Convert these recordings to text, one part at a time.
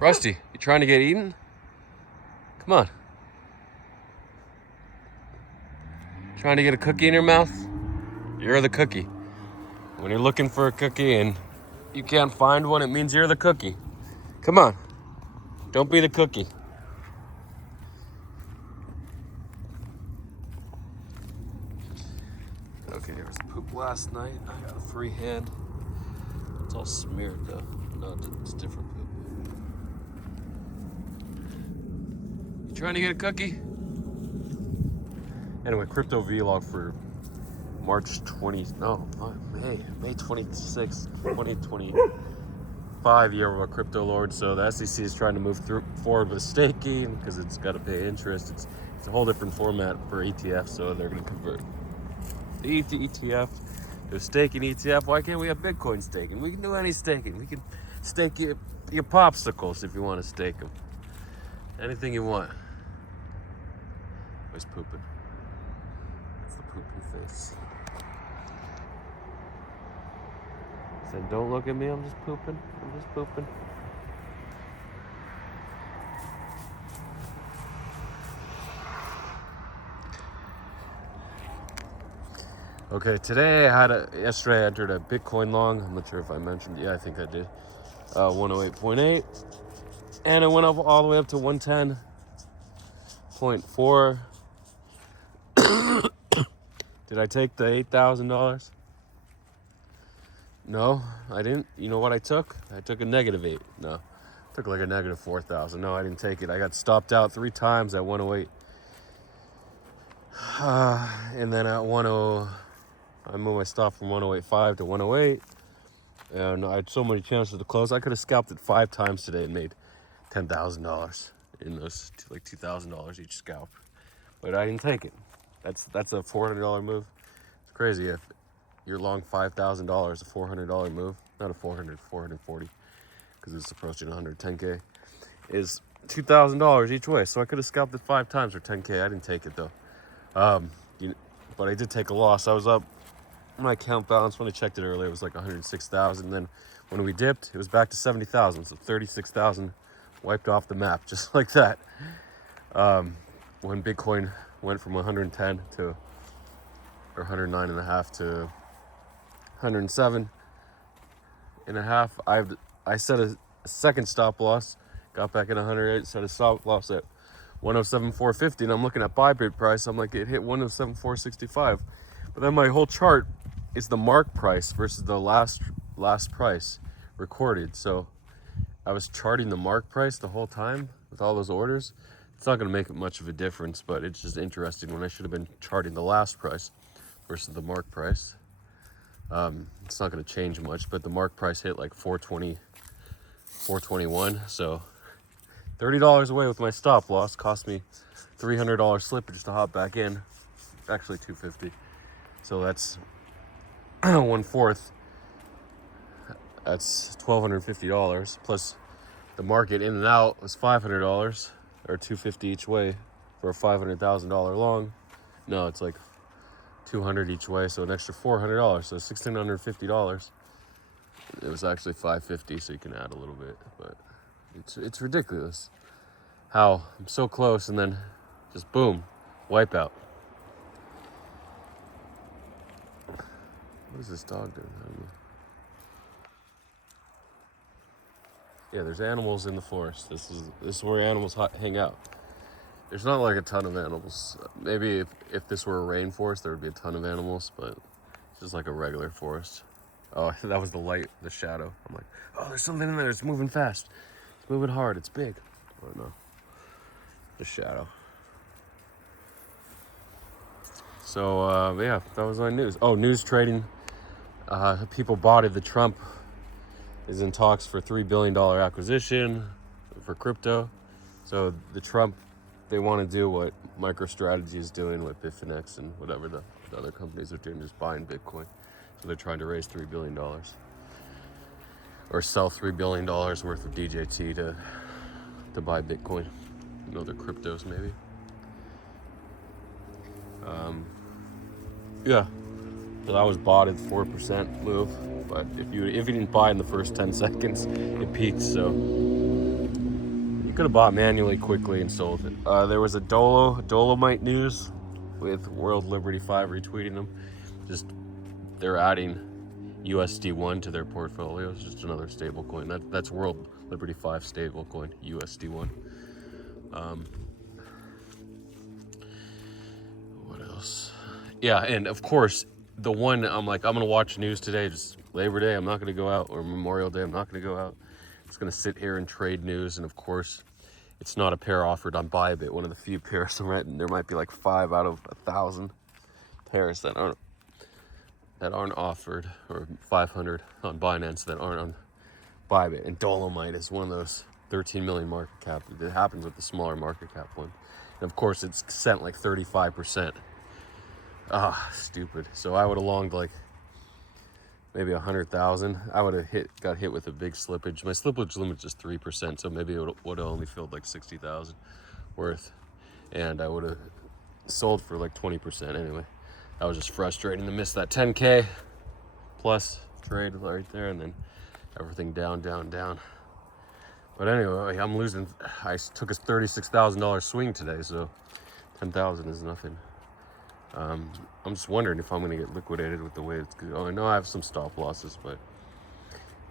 Rusty, you trying to get eaten? Come on. Trying to get a cookie in your mouth? You're the cookie. When you're looking for a cookie and you can't find one, it means you're the cookie. Come on. Don't be the cookie. Okay, there was poop last night. I got a free hand. It's all smeared though. No, it's different poop. You trying to get a cookie? Anyway, crypto vlog for March 20, no, May 26, 2025 year of a crypto lord. So the SEC is trying to move forward with staking because it's got to pay interest. It's a whole different format for ETF, so they're going to convert the ETF to a staking ETF. Why can't we have Bitcoin staking? We can do any staking. We can stake your popsicles if you want to stake them. Anything you want. Always pooping. That's the poopy face. Said, don't look at me, I'm just pooping. Okay, today yesterday I entered a Bitcoin long. I'm not sure if I mentioned, yeah, I think I did. 108.8. And it went up all the way up to 110.4. Did I take the $8,000? No, I didn't. You know what I took? I took a -8. No, I took like a -4,000. No, I didn't take it. I got stopped out 3 times at 108. And then at 10, I moved my stop from 108.5 to 108. And I had so many chances to close. I could have scalped it 5 times today and made $10,000 in those, like $2,000 each scalp. But I didn't take it. That's a $400 move. It's crazy. If you're long $5,000, a $400 move, not a 440, because it's approaching 110K, is $2,000 each way. So I could have scalped it 5 times for 10K. I didn't take it though. But I did take a loss. I was up. My account balance when I checked it earlier, it was like 106,000. Then when we dipped, it was back to 70,000. So 36,000 wiped off the map just like that. When Bitcoin went from 110 to, or 109.5 to 107.5, I set a second stop loss, got back at 108, set a stop loss at 107.450, and I'm looking at buy bid price. I'm like, it hit 107.465. But then my whole chart is the mark price versus the last price recorded. So I was charting the mark price the whole time with all those orders. It's not going to make much of a difference, but it's just interesting when I should have been charting the last price versus the mark price. It's not going to change much, but the mark price hit like 420, 421. So $30 away with my stop loss, cost me $300 slippage to hop back in. Actually $250. So that's 1/4. That's $1,250 plus the market in and out was $500 or $250 each way for a $500,000 long. No, it's like $200 each way, so an extra $400, so $1,650. It was actually $550, so you can add a little bit, but it's ridiculous how I'm so close and then just boom, wipe out. What is this dog doing? I don't know. Yeah, there's animals in the forest. This is where animals hang out. There's not like a ton of animals. Maybe if this were a rainforest, there would be a ton of animals, but it's just like a regular forest. Oh, that was the light, the shadow. I'm like, oh, there's something in there. It's moving fast. It's moving hard. It's big. Oh, no. The shadow. So, yeah, that was my news. Oh, news trading. People bought it. The Trump is in talks for $3 billion acquisition for crypto. So the Trump, they want to do what MicroStrategy is doing with Bitfinex and whatever the other companies are doing, just buying Bitcoin. So they're trying to raise $3 billion or sell $3 billion worth of DJT to buy Bitcoin and other cryptos maybe. Yeah. So I was bought at 4% move, but if you didn't buy in the first 10 seconds, it peaked. So Could have bought manually quickly and sold it. There was a Dolomite news with World Liberty 5 retweeting them. Just they're adding USD1 to their portfolio. It's just another stable coin. That's World Liberty 5 stable coin, USD1. What else? Yeah, and of course, the one I'm like, I'm going to watch news today, just Labor Day, I'm not going to go out, or Memorial Day, I'm not going to go out. It's going to sit here and trade news, and of course, it's not a pair offered on Bybit, one of the few pairs I'm renting. There might be like 5 out of 1,000 pairs that aren't offered, or 500 on Binance that aren't on Bybit. And Dolomite is one of those 13 million market cap. It happens with the smaller market cap one. And of course, it's sent like 35%. Stupid. So I would have longed like maybe 100,000. I would have got hit with a big slippage. My slippage limit is just 3%, so maybe it would have only filled like 60,000 worth, and I would have sold for like 20% anyway. That was just frustrating to miss that 10K plus trade right there, and then everything down. But anyway, I'm losing. I took a $36,000 swing today, so 10,000 is nothing. I'm just wondering if I'm going to get liquidated with the way it's going. I know I have some stop losses, but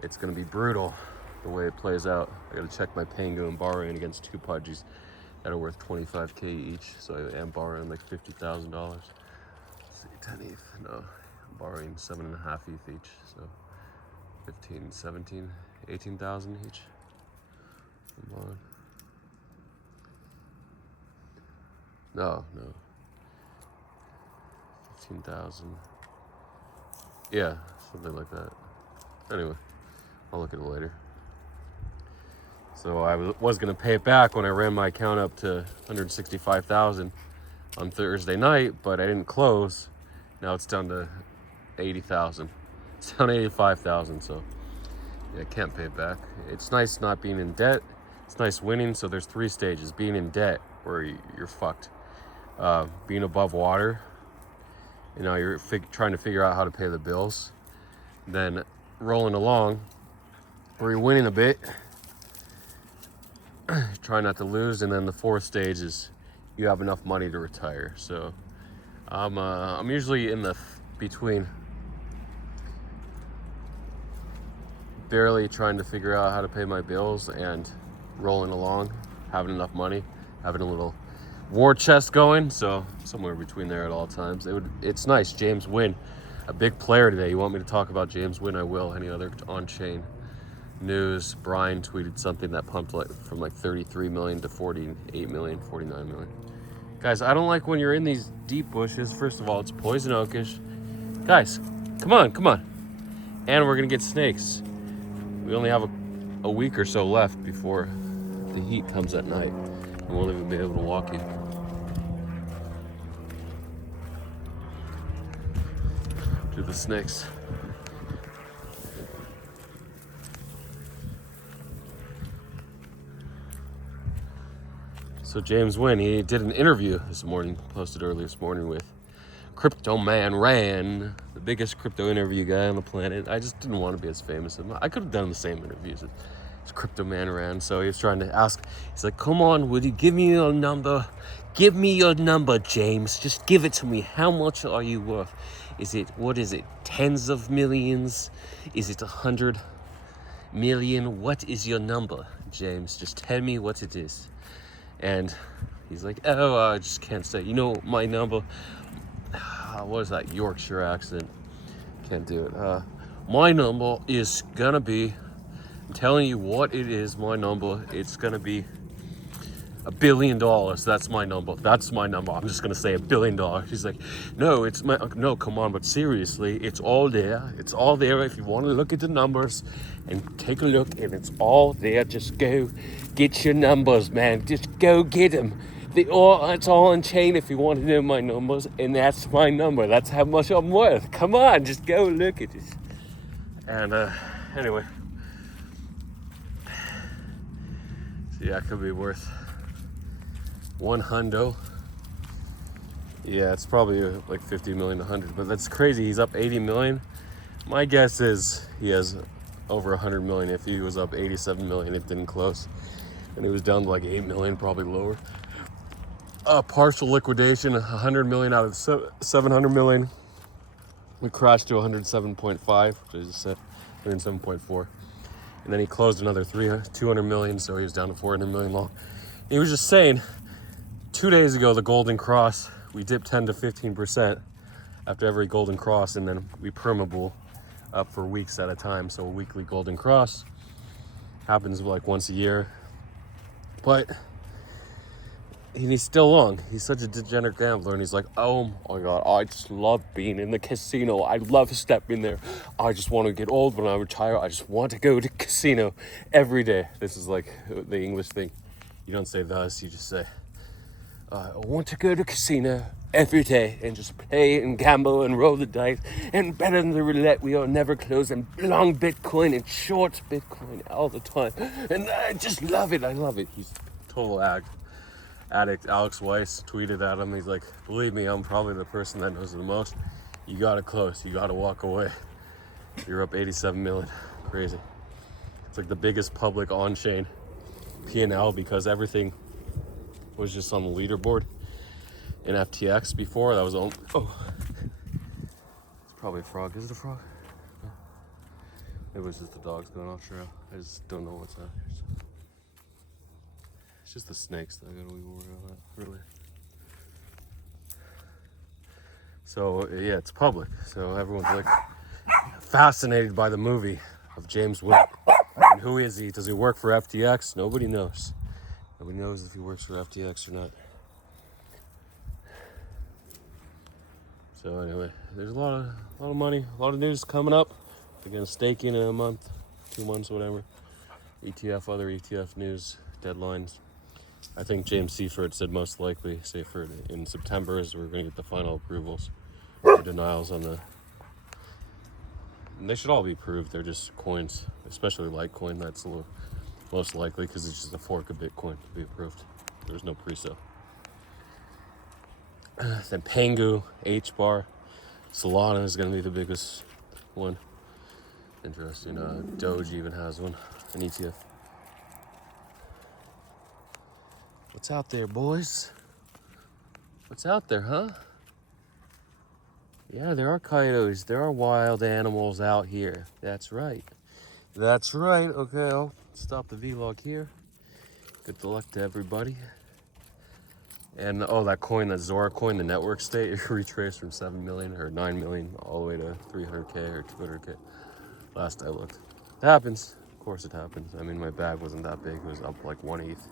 it's going to be brutal the way it plays out. I got to check my Pango and borrowing against two pudgies that are worth 25K each, so I am borrowing like $50,000. Let's see, 10 ETH. No, I'm borrowing 7.5 ETH each, so 15, 17, 18,000 each. Come on. No. 15,000. Yeah, something like that. Anyway, I'll look at it later. So I was going to pay it back when I ran my account up to 165,000 on Thursday night, but I didn't close. Now it's down to 80,000. It's down to 85,000, so yeah, I can't pay it back. It's nice not being in debt. It's nice winning. So there's 3 stages. Being in debt, where you're fucked. Being above water, you know, you're trying to figure out how to pay the bills. Then rolling along, where you're winning a bit, trying not to lose. And then the 4th stage is you have enough money to retire. So I'm usually in the between, barely trying to figure out how to pay my bills and rolling along, having enough money, having a little war chest going. So somewhere between there at all times. It's nice. James Wynn, a big player today. You want me to talk about James Wynn? I will. Any other on-chain news? Brian tweeted something that pumped from like 33 million to 48 million, 49 million. Guys, I don't like when you're in these deep bushes. First of all, it's poison oakish. Guys, come on. And we're gonna get snakes. We only have a week or so left before the heat comes at night, and we'll even be able to walk you. To the snakes. So James Wynn, he did an interview this morning, posted early this morning with Crypto Man Ran, the biggest crypto interview guy on the planet. I just didn't want to be as famous as him. I could have done the same interviews as Crypto Man Ran. So he was trying to ask, he's like, come on, would you give me your number? Give me your number, James. Just give it to me. How much are you worth? What is it? Tens of millions? Is it 100 million? What is your number, James? Just tell me what it is. And he's like, I just can't say. You know, my number, what is that Yorkshire accent? Can't do it. My number is gonna be, I'm telling you what it is, my number, it's gonna be $1 billion. That's my number. I'm just gonna say $1 billion. He's like, no, no, come on, but seriously, it's all there. It's all there if you want to look at the numbers and take a look, and it's all there. Just go get your numbers, man. Just go get them. It's all on chain if you want to know my numbers, and that's my number. That's how much I'm worth. Come on, just go look at it. And anyway, so yeah, it could be worth 100. Yeah, it's probably like 50 million to 100, but that's crazy. He's up 80 million. My guess is he has over 100 million if he was up 87 million. It didn't close. and it was down to like 8 million, probably lower. Partial liquidation, 100 million out of 700 million. We crashed to 107.5, which is 107.4. And then he closed another 200 million, so he was down to 400 million long. He was just saying, 2 days ago, the Golden Cross, we dipped 10 to 15% after every Golden Cross, and then we permabull up for weeks at a time. So a weekly Golden Cross happens like once a year. But he's still long. He's such a degenerate gambler, and he's like, oh my God, I just love being in the casino. I love stepping there. I just want to get old when I retire. I just want to go to casino every day. This is like the English thing. You don't say thus, you just say, I want to go to casino every day and just play and gamble and roll the dice and bet on the roulette wheel, never close, and long Bitcoin and short Bitcoin all the time. And I just love it. I love it. He's total addict. Alex Weiss tweeted at him. He's like, believe me, I'm probably the person that knows the most. You got to close. You got to walk away. You're up 87 million. Crazy. It's like the biggest public on-chain P&L because everything was just on the leaderboard in FTX before. That was all. Oh, it's probably a frog. Is it a frog? No. It was just the dogs going off trail. I just don't know what's out here. It's just the snakes that I gotta be worried about, really. So yeah, it's public. So everyone's like fascinated by the movie of James Wynn. And who is he? Does he work for FTX? Nobody knows. Nobody knows if he works for FTX or not. So anyway, there's a lot of money, a lot of news coming up. They're gonna stake in a month, 2 months, whatever. other ETF news, deadlines. I think James Seifert said most likely, in September is we're gonna get the final approvals or denials on the. And they should all be approved. They're just coins, especially Litecoin. That's the most likely because it's just a fork of Bitcoin to be approved. There's no pre-sale. Then Pangu, H-Bar, Solana is going to be the biggest one. Interesting. Doge even has one, an ETF. What's out there, boys? What's out there, huh? Yeah, there are coyotes. There are wild animals out here. That's right. That's right. Okay, I'll stop the vlog here. Good luck to everybody. And that coin, that Zora coin, the network state, it retraced from 7 million or 9 million all the way to 300K or 200K. Last I looked. It happens. Of course it happens. I mean, my bag wasn't that big. It was up like 1 ETH.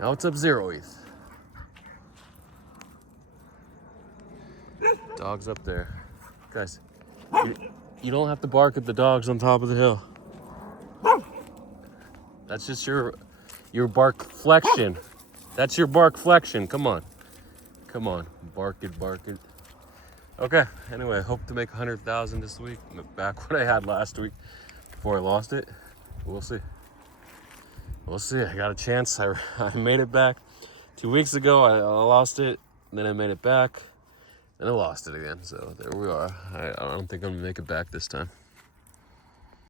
Now it's up 0 ETH. Dogs up there. Guys, you don't have to bark at the dogs on top of the hill. That's just your bark flexion. That's your bark flexion. Come on. Come on. Bark it, bark it. Okay. Anyway, hope to make 100,000 this week. Back what I had last week before I lost it. We'll see. We'll see. I got a chance. I made it back 2 weeks ago. I lost it. Then I made it back. Then I lost it again. So there we are. I don't think I'm going to make it back this time.